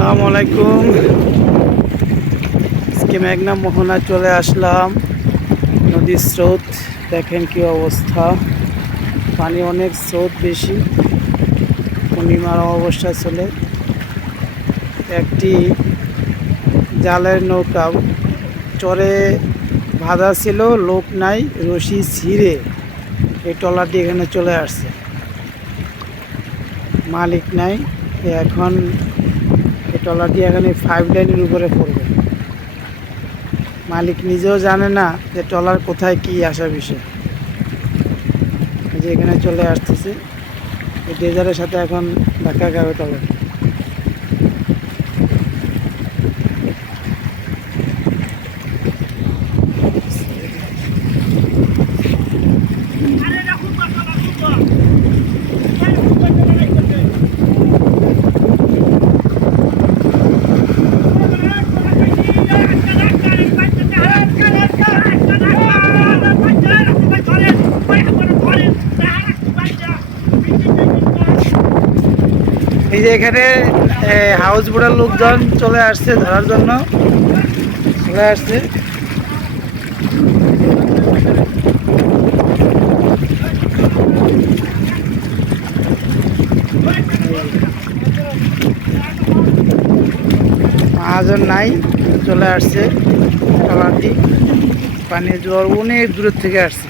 আসসালামু আলাইকুম। আজকে মেঘনা মোহনায় চলে আসলাম। নদীর স্রোত দেখেন কি অবস্থা, পানি অনেক স্রোত বেশি, পূর্ণিমার অবস্থায় চলে। একটি জালের নৌকা চরে বাঁধা ছিল, লোক নাই, রশি ছিঁড়ে এই ট্রলারটি এখানে চলে আসছে। মালিক নাই, এখন এই ট্রলারটি এখানে 5 লাইনের উপরে পড়বে। মালিক নিজেও জানে না যে ট্রলার কোথায় কি আসার বিষয়। যে এখানে চলে আসতেছে, এই ডেজারের সাথে এখন ধাক্কা খাবে ট্রলার। এই যে এখানে হাউস বোটার লোকজন চলে আসছে ধরার জন্য, চলে আসছে। মহাজন নাই, চলে আসছে ট্রলারটি। পানির জোয়ার অনেক দূরের থেকে আসছে।